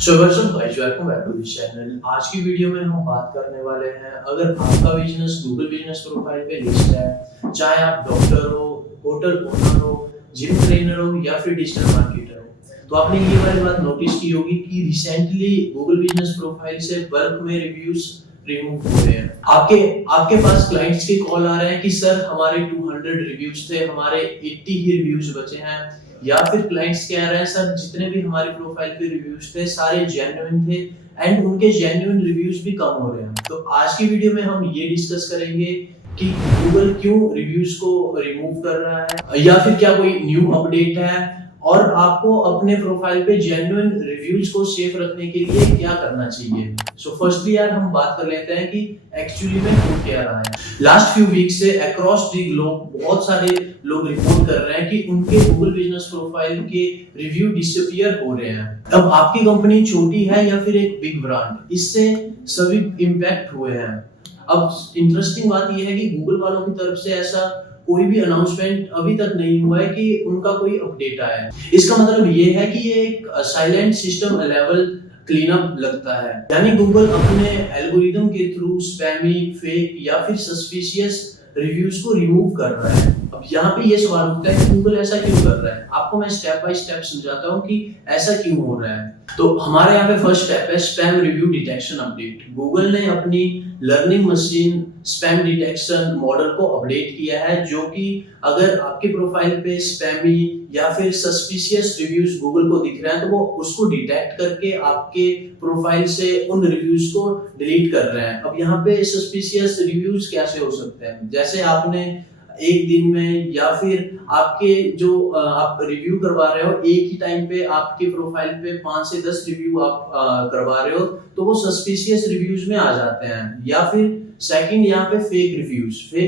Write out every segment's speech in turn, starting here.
So what's up guys, welcome back to this channel. आज की video में हम बात करने वाले हैं, अगर आपका बिजनेस गूगल बिजनेस प्रोफाइल पे लिस्ट है, चाहे आप डॉक्टर हो, होटल ओनर हो, जिम ट्रेनर हो या फिर डिजिटल मार्केटर हो, तो आपने ये वाली बात नोटिस की होगी कि रिसेंटली गूगल बिजनेस प्रोफाइल से वर्क में रिव्यूज रिमूव हो रहे हैं। आपके आपके पास क्लाइंट्स के कॉल आ रहे हैं कि सर हमारे 200 रिव्यूज थे, हमारे 80 ही रिव्यूज बचे हैं, या फिर क्लाइंट्स कह रहे हैं सर जितने भी हमारी प्रोफाइल पे रिव्यूज थे सारे जेन्युइन थे एंड उनके जेन्युइन रिव्यूज भी कम हो रहे हैं। तो आज की वीडियो में हम ये डिस्कस करेंगे कि गूगल क्यों रिव्यूज को रिमूव कर रहा है, या फिर क्या कोई न्यू अपडेट है, और आपको अपने प्रोफाइल पे जेन्युइन रिव्यूज को सेफ रखने के लिए क्या करना चाहिए। सो फर्स्टली यार हम बात कर लेते हैं कि एक्चुअली में हो क्या रहा है। लास्ट फ्यू वीक से अक्रॉस द ग्लोब बहुत सारे लोग रिपोर्ट कर रहे हैं कि उनके गूगल बिजनेस प्रोफाइल के रिव्यू डिसअपीयर हो रहे हैं। अब आपकी कंपनी छोटी है या फिर एक बिग ब्रांड, इससे सभी इम्पैक्ट हुए हैं। अब इंटरेस्टिंग बात यह है कि गूगल वालों की तरफ से ऐसा कोई भी अनाउंसमेंट अभी तक नहीं हुआ है कि उनका कोई अपडेट आया है। इसका मतलब ये है कि ये एक silent system level clean up लगता है, यानी गूगल अपने एल्गोरिदम के थ्रू स्पैमी, फेक या फिर सस्पिशियस रिव्यूज को रिमूव कर रहा है। अब यहाँ पे ये सवाल उठता है कि गूगल ऐसा क्यों कर रहा है। आपको मैं स्टेप बाय स्टेप समझाता हूँ कि ऐसा क्यों हो रहा है। तो हमारे यहाँ पे फर्स्ट स्टेप है spam review detection update. Google ने अपनी learning machine spam detection model को अपडेट किया है, जो कि अगर आपके प्रोफाइल पे स्पैमी या फिर सस्पिशियस रिव्यूज गूगल को दिख रहे हैं तो वो उसको डिटेक्ट करके आपके प्रोफाइल से उन रिव्यूज को डिलीट कर रहे हैं। अब यहाँ पे सस्पिशियस रिव्यूज कैसे हो सकते हैं, जैसे आपने एक दिन में या फिर आपके जो आप रिव्यू करवा रहे हो एक ही टाइम पे आपके प्रोफाइल पे 5 से 10 रिव्यू आप करवा रहे हो, तो वो सस्पिशियस रिव्यूज में आ जाते हैं। या फिर सेकंड यहाँ पे फेक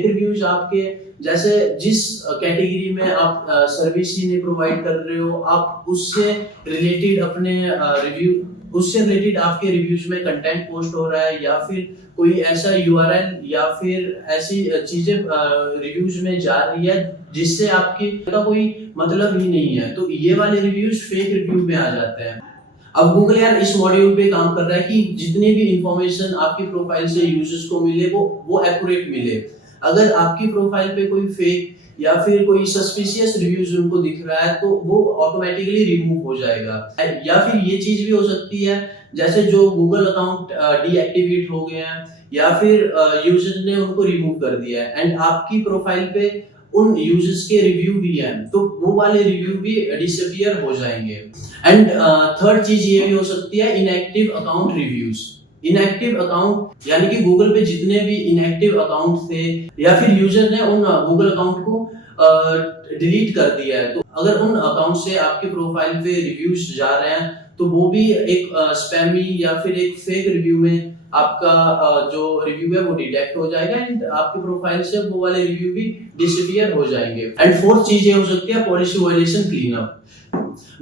रिव्यूज आपके जैसे जिस कैटेगरी में आप सर्विस ही नहीं प्रोवाइड कर रहे हो, आप उससे रिलेटेड अपने उससे रिलेटेड आपके रिव्यूज में कंटेंट पोस्ट हो रहा है, या फिर कोई ऐसा यूआरएल या फिर ऐसी चीजें रिव्यूज में जा रही है जिससे आपके का कोई मतलब ही नहीं है, तो ये वाले रिव्यूज फेक रिव्यू में आ जाते हैं। अब गूगल यार इस मॉड्यूल पे काम कर रहा है कि जितनी भी इंफॉर्मेशन आपकी प्रोफाइल से यूजर्स को मिले वो एक्यूरेट मिले। अगर आपकी प्रोफाइल पे कोई फेक या फिर कोई सस्पिशियस रिव्यूज उनको दिख रहा है तो वो ऑटोमेटिकली रिमूव हो जाएगा। या फिर ये चीज भी हो सकती है जैसे जो गूगल अकाउंट डीएक्टिवेट हो गए हैं या फिर यूजर ने उनको रिमूव कर दिया है एंड आपकी प्रोफाइल पे उन यूजर्स के रिव्यू भी हैं, तो वो वाले रिव्यू भी डिसअपीयर हो जाएंगे। एंड थर्ड चीज ये भी हो सकती है inactive account reviews. Inactive account यानी कि गूगल पे जितने भी इनएक्टिव अकाउंट थे या फिर यूजर ने उन गूगल अकाउंट को डिलीट कर दिया है, तो अगर उन अकाउंट से आपके प्रोफाइल पे रिव्यूज जा रहे हैं तो वो भी एक स्पैमी या फिर एक फेक रिव्यू में आपका जो रिव्यू है वो डिटेक्ट हो जाएगा एंड आपके प्रोफाइल से वो वाले रिव्यू भी डिसअपीयर हो जाएंगे। एंड फोर्थ चीज ये हो सकती है policy violation clean up.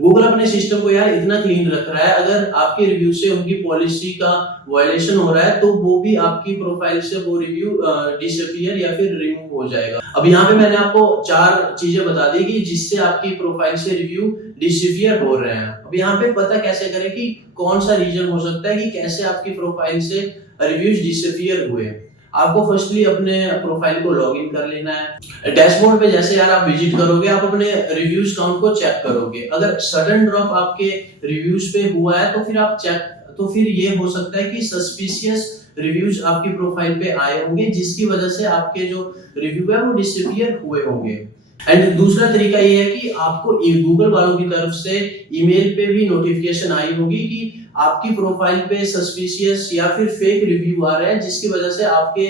Google अपने सिस्टम को यार इतना क्लीन रख रहा है, अगर आपके रिव्यू से उनकी पॉलिसी का वायलेशन हो रहा है तो वो भी आपकी प्रोफाइल से वो रिव्यू डिसअपीयर या फिर रिमूव हो जाएगा। अब यहाँ पे मैंने आपको 4 चीजें बता दी कि जिससे आपकी प्रोफाइल से रिव्यू डिसअपीयर हो रहे हैं। अब यहाँ पे पता कैसे करें कि कौन सा रीजन हो सकता है कि कैसे आपकी प्रोफाइल से रिव्यूज डिसअपीयर हुए। आपको फर्स्टली अपने प्रोफाइल को लॉगिन कर लेना है। डैशबोर्ड पे जैसे यार आप विजिट करोगे, आप अपने रिव्यूज काउंट को चेक करोगे। अगर सडन ड्रॉप आपके रिव्यूज पे हुआ है तो फिर ये हो सकता है कि सस्पिशियस रिव्यूज आपकी प्रोफाइल पे आए होंगे, जिसकी वजह से आपके जो रिव्यू है वो डिसअपीयर हुए होंगे। एंड दूसरा तरीका ये है कि आपको गूगल वालों की तरफ से ईमेल पे भी नोटिफिकेशन आई होगी कि आपकी प्रोफाइल पे सस्पिशियस या फिर फेक रिव्यू आ रहे हैं, जिसकी वजह से आपके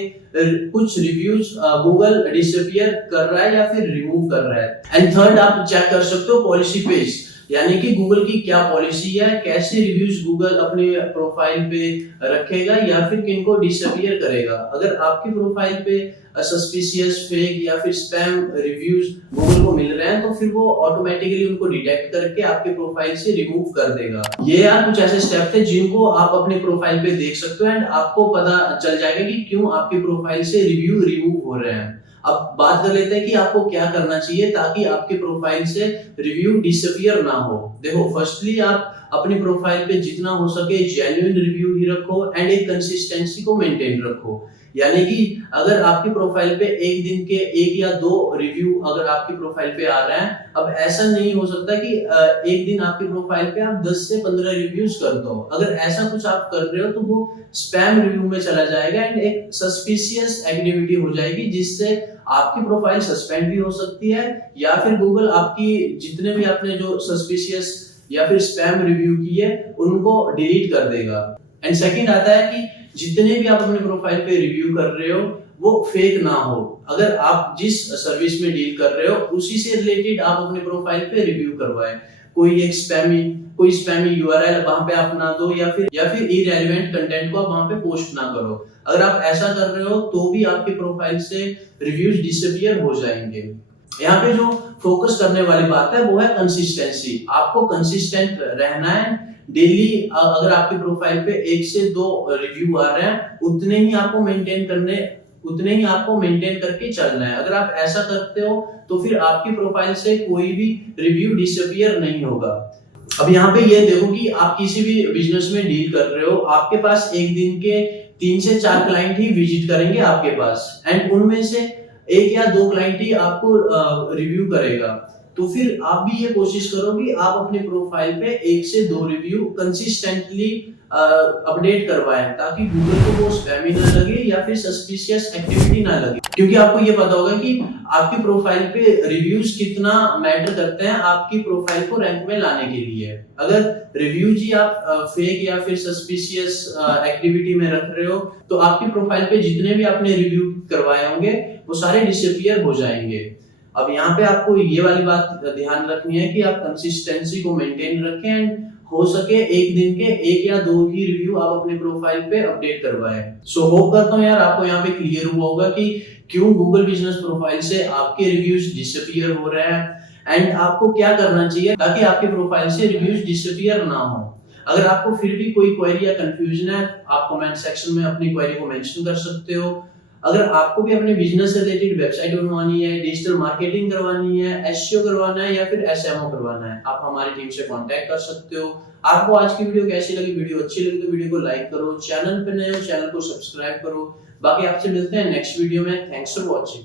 कुछ रिव्यूज गूगल डिसअपीयर कर रहा है या फिर रिमूव कर रहा है। एंड थर्ड आप चेक कर सकते हो पॉलिसी पेज, यानी कि गूगल की क्या पॉलिसी है, कैसे रिव्यूज गूगल अपने प्रोफाइल पे रखेगा या फिर किनको डिसअपीयर करेगा। अगर आपकी प्रोफाइल पे सस्पिशियस, फेक या फिर स्पैम रिव्यूज गूगल को मिल रहे हैं तो फिर वो ऑटोमेटिकली उनको डिटेक्ट करके आपके प्रोफाइल से रिमूव कर देगा। ये यार कुछ ऐसे स्टेप थे जिनको आप अपने प्रोफाइल पे देख सकते हो एंड आपको पता चल जाएगा कि क्यों आपकी प्रोफाइल से रिव्यू रिमूव हो रहे हैं। अब बात कर लेते हैं कि आपको क्या करना चाहिए ताकि आपके प्रोफाइल से रिव्यू डिसअपीयर ना हो। देखो फर्स्टली आप अपनी प्रोफाइल पे जितना हो सके जेन्युइन रिव्यू ही रखो एंड एक कंसिस्टेंसी को मेंटेन रखो। यानी कि अगर आपकी प्रोफाइल पे एक दिन के 1 या 2 रिव्यू अगर आपकी प्रोफाइल पे आ रहे हैं, अब ऐसा नहीं हो सकता कि एक दिन आपकी प्रोफाइल पे आप 10 से 15 रिव्यूज कर दो। अगर ऐसा कुछ आप कर रहे हो तो वो स्पैम रिव्यू में चला जाएगा एंड एक सस्पिशियस एक्टिविटी हो जाएगी, जिससे आपकी प्रोफाइल सस्पेंड भी हो सकती है या फिर गूगल आपकी जितने भी आपने जो सस्पिशियस या फिर स्पैम रिव्यू किए उनको डिलीट कर देगा। एंड सेकंड आता है कि जितने भी आप अपने प्रोफाइल पे रिव्यू कर रहे हो वो फेक ना हो। अगर आप जिस सर्विस में डील कर रहे हो उसी से रिलेटेड आप अपने प्रोफाइल पे रिव्यू करवाएं। कोई स्पैमी यूआरएल वहां पे आप ना दो या फिर इररिलेवेंट कंटेंट को आप वहां पे पोस्ट ना करो। अगर आप ऐसा कर रहे हो तो भी आपकी प्रोफाइल से रिव्यूज डिसअपीयर हो जाएंगे। यहाँ पे जो फोकस करने वाली बात है वो है कंसिस्टेंसी। आपको कंसिस्टेंट रहना है। डेली अगर आपकी प्रोफाइल पे 1 से 2 रिव्यू आ रहे हैं उतने ही आपको मेंटेन करके चलना है। अगर आप ऐसा करते हो तो फिर आपकी प्रोफाइल से कोई भी रिव्यू डिसअपीयर नहीं होगा। अब यहाँ पे ये देखो कि आप किसी भी बिजनेस में डील कर रहे हो, आपके पास एक दिन के 3 से 4 क्लाइंट ही विजिट करेंगे आपके पास एंड उनमें से 1 या 2 क्लाइंट ही आपको रिव्यू करेगा। तो फिर आप भी ये कोशिश करो कि आप अपनी प्रोफाइल पे 1 से 2 रिव्यू कंसिस्टेंटली अपडेट करवाएं, ताकि गूगल को वो स्पैमी ना लगे या फिर सस्पिशियस एक्टिविटी ना लगे। क्योंकि आपको ये पता होगा कि आपकी प्रोफाइल पे रिव्यूज कितना मैटर करते हैं आपकी प्रोफाइल को रैंक में लाने के लिए। अगर रिव्यूज ही आप फेक या फिर सस्पिशियस एक्टिविटी में रख रहे हो तो आपकी प्रोफाइल पे जितने भी आपने रिव्यू करवाए होंगे वो सारे डिसअपीयर हो जाएंगे। अब यहाँ पे आपको ये वाली बात ध्यान रखनी है कि आप कंसिस्टेंसी को मेंटेन रखें एंड हो सके एक दिन के 1 या 2 ही रिव्यू आप अपने प्रोफाइल पे अपडेट करवाएं। सो होप करता हूँ यार आपको यहाँ पे क्लियर हुआ होगा कि क्यों गूगल बिजनेस प्रोफाइल से आपके रिव्यूज डिसअपीयर हो रहे हैं एंड आपको क्या करना चाहिए ताकि आपके प्रोफाइल से रिव्यूज डिसअपीयर ना हो। अगर आपको फिर भी कोई क्वेरी या कंफ्यूजन है आप कमेंट सेक्शन में अपनी क्वेरी को मेंशन कर सकते हो। अगर आपको भी अपने बिजनेस से रिलेटेड वेबसाइट बनवानी है, डिजिटल मार्केटिंग करवानी है, एसईओ करवाना है या फिर एसएमओ करवाना है, आप हमारी टीम से कांटेक्ट कर सकते हो। आपको आज की वीडियो कैसी लगी? वीडियो अच्छी लगी तो वीडियो को लाइक करो, चैनल पे नए हो चैनल को सब्सक्राइब करो। बाकी आपसे मिलते हैं नेक्स्ट वीडियो में। Thanks for watching.